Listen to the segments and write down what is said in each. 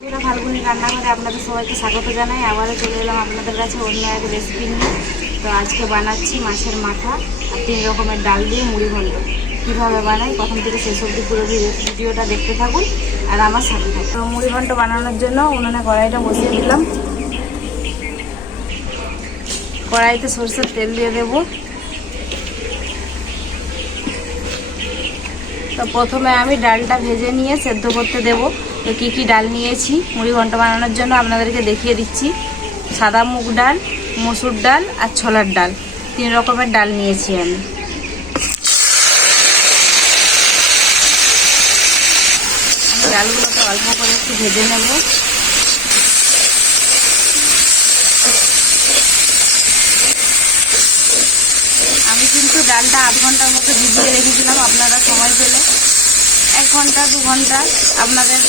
ফাল্গুনি রান্নাঘরে আপনাদের সবাইকে স্বাগত জানাই। আবারও চলে এলাম আপনাদের কাছে অন্য এক রেসিপি নিয়ে। তো আজকে বানাচ্ছি মাছের মাথা আর 3 রকমের ডাল দিয়ে মুড়ি ঘন্ট। কীভাবে বানাই প্রথম থেকে শেষ অবধি পুরো ভিডিওটা দেখতে থাকুন আর আমার সাথে থাকুন। তো মুড়ি ঘন্ট বানানোর জন্য উনুনে কড়াইটা বসিয়ে দিলাম। কড়াইতে সরষের তেল দিয়ে দেব। তো প্রথমে আমি ডালটা ভেজে নিয়ে সেদ্ধ করতে দেব। তো কী কী ডাল নিয়েছি মুড়ি ঘন্ট বানানোর জন্য আপনাদেরকে দেখিয়ে দিচ্ছি। সাদা মুগ ডাল, মসুর ডাল আর ছোলার ডাল, 3 রকমের ডাল নিয়েছি আমি। ডালগুলোকে অল্প করে একটু ভেজে নেব। আমি কিন্তু ডালটা আধ ঘন্টার মতো ভিজিয়ে রেখেছিলাম। আপনারা সময় পেলে 1 ঘন্টা 2 ঘন্টা আপনাদের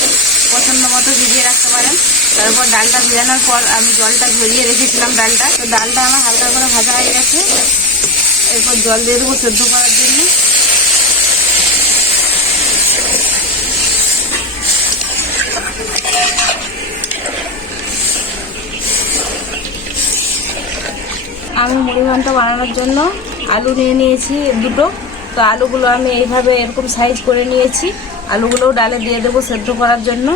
পছন্দ মতো ভিজিয়ে রাখতে পারেন। তারপর ডালটা ভেজানোর পর আমি জলটা ঝরিয়ে রেখেছিলাম ডালটা। তো ডালটা আমার হালকা করে ভাজা হয়ে গেছে। এরপর জল দিয়ে দেবো সেদ্ধ করার জন্য। আমি মুড়ি ঘন্ট বানানোর জন্য আলু নিয়ে নিয়েছি 2টো। তো আলুগুলো আমি এইভাবে এরকম সাইজ করে নিয়েছি। আলুগুলোও ডালে দিয়ে দেবো সেদ্ধ করার জন্য।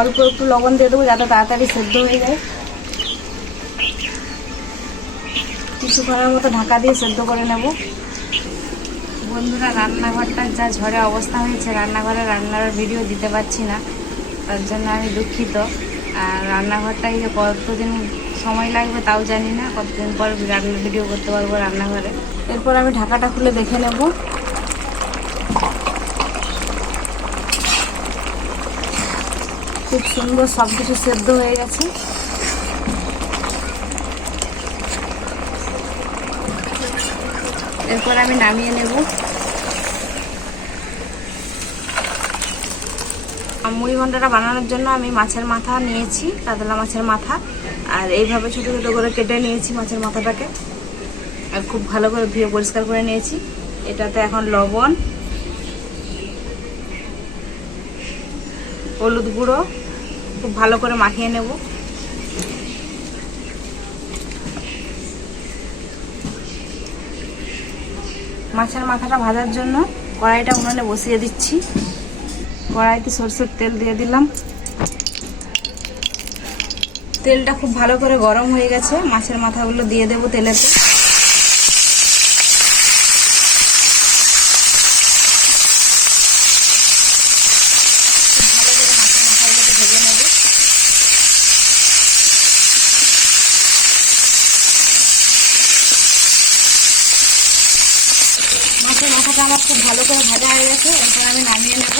অল্প একটু লবণ দিয়ে দেবো যাতে তাড়াতাড়ি সেদ্ধ হয়ে যায়। কিছুক্ষণের মতো ঢাকা দিয়ে সেদ্ধ করে নেব। বন্ধুরা, রান্নাঘরটার যা ঝড়ে অবস্থা হয়েছে, রান্নাঘরে রান্নার ভিডিও দিতে পারছি না, তার জন্য আমি দুঃখিত। আর রান্নাঘরটাই কতদিন সময় লাগবে তাও জানি না, কতদিন পর রান্নার ভিডিও করতে পারবো রান্নাঘরে। এরপর আমি ঢাকাটা খুলে দেখে নেব। খুব সুন্দর সব কিছু সেদ্ধ হয়ে গেছে। এরপর আমি নামিয়ে নেব। মুড়ি ঘন্টটা বানানোর জন্য আমি মাছের মাথা নিয়েছি, কাতলা মাছের মাথা। আর এইভাবে ছোটো ছোটো করে কেটে নিয়েছি মাছের মাথাটাকে। আর খুব ভালো করে ধুয়ে পরিষ্কার করে নিয়েছি। এটাতে এখন লবণ, হলুদ গুঁড়ো খুব ভালো করে মাখিয়ে নেব। মাছের মাথাটা ভাজার জন্য কড়াইটা উনুনে বসিয়ে দিচ্ছি। কড়াইতে সরষের তেল দিয়ে দিলাম। তেলটা খুব ভালো করে গরম হয়ে গেছে। মাছের মাথাগুলো দিয়ে দেবো তেলেতে। ভালো করে মাছের মাথাগুলোকে ভেজে নেব। মাছের মাথাটা আমার খুব ভালো করে ভাজা হয়ে গেছে। এরপর আমি নামিয়ে নেব।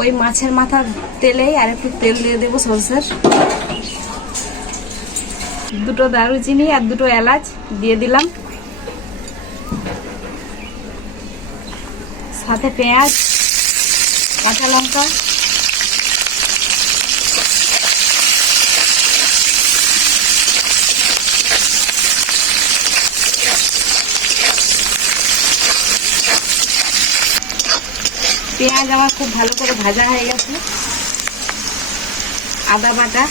ওই মাছের মাথার তেলেই আর একটু তেল দিয়ে দেবো সরষের। 2টো দারুচিনি আর 2টো এলাচ দিয়ে দিলাম। সাথে পেঁয়াজ, কাঁচা লঙ্কা, পেঁয়াজ আমার খুব ভালো করে ভাজা হয়ে গেছে। আদা বাটা,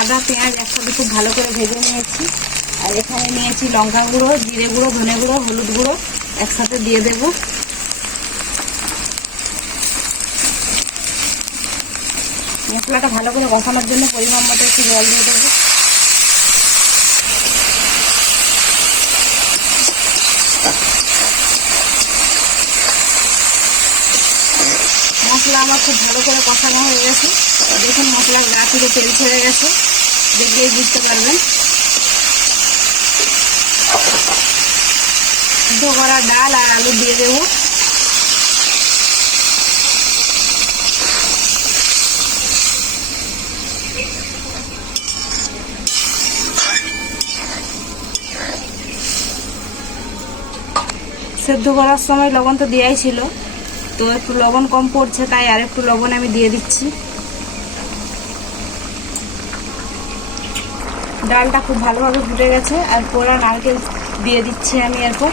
আদা পেঁয়াজ একসাথে খুব ভালো করে ভেজে নিয়েছি। আর এখানে নিয়েছি লঙ্কা গুঁড়ো, জিরে গুঁড়ো, ধনে গুঁড়ো, হলুদ গুঁড়ো একসাথে দিয়ে দেব। মশলাটা ভালো করে কষানোর জন্য পরিমাণ মতো একটু জল দিয়ে দেবো। মশলা আমার খুব ভালো করে কষানো হয়ে গেছে। দেখুন মশলার গা থেকে তেল ছেড়ে গেছে, দেখলেই বুঝতে পারবেন। সিদ্ধ করা ডাল আর আলু দিয়ে দেবো। সেদ্ধ করার সময় লবণ তো দেওয়াই ছিল, তো একটু লবণ কম পড়ছে, তাই আর একটু লবণ আমি দিয়ে দিচ্ছি। ডালটা খুব ভালোভাবে ফুটে গেছে, আর পোড়া নারকেল দিয়ে দিচ্ছি আমি এরপর।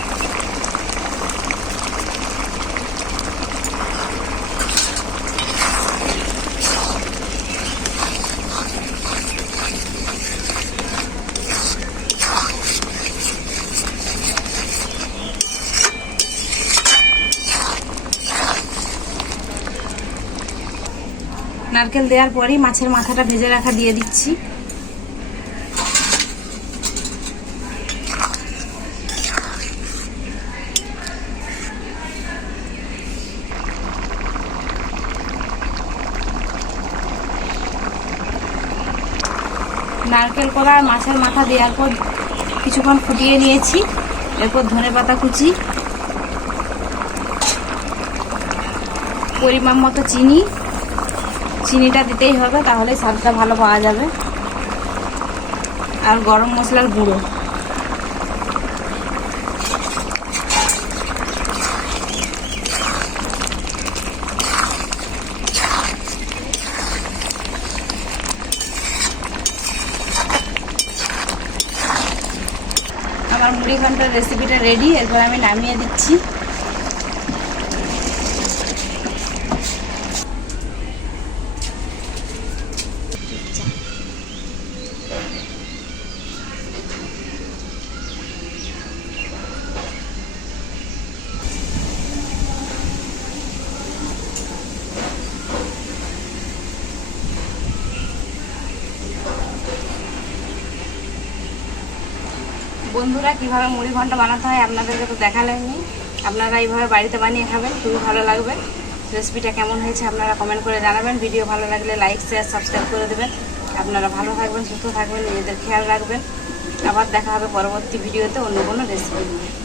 নারকেল দেওয়ার পরেই মাছের মাথাটা ভেজে রাখা দিয়ে দিচ্ছি। নারকেল কলা আর মাছের মাথা দেওয়ার পর কিছুক্ষণ ফুটিয়ে নিয়েছি। এরপর ধনেপাতা কুচি, পরিমাণ মতো চিনিটা দিতেই হবে, তাহলে স্বাদটা ভালো পাওয়া যাবে, আর গরম মশলার গুঁড়ো। আমার মুড়ি ঘন্টার রেসিপিটা রেডি, এরপর আমি নামিয়ে দিচ্ছি। বন্ধুরা, কিভাবে মুড়ি ঘন্ট বানাতে হয় আপনাদেরকে তো দেখালেনি, আপনারা এইভাবে বাড়িতে বানিয়ে খাবেন, খুবই ভালো লাগবে। রেসিপিটা কেমন হয়েছে আপনারা কমেন্ট করে জানাবেন। ভিডিও ভালো লাগলে লাইক, শেয়ার, সাবস্ক্রাইব করে দেবেন। আপনারা ভালো থাকবেন, সুস্থ থাকবেন, নিজেদের খেয়াল রাখবেন। আবার দেখা হবে পরবর্তী ভিডিওতে অন্য কোনো রেসিপি নিয়ে।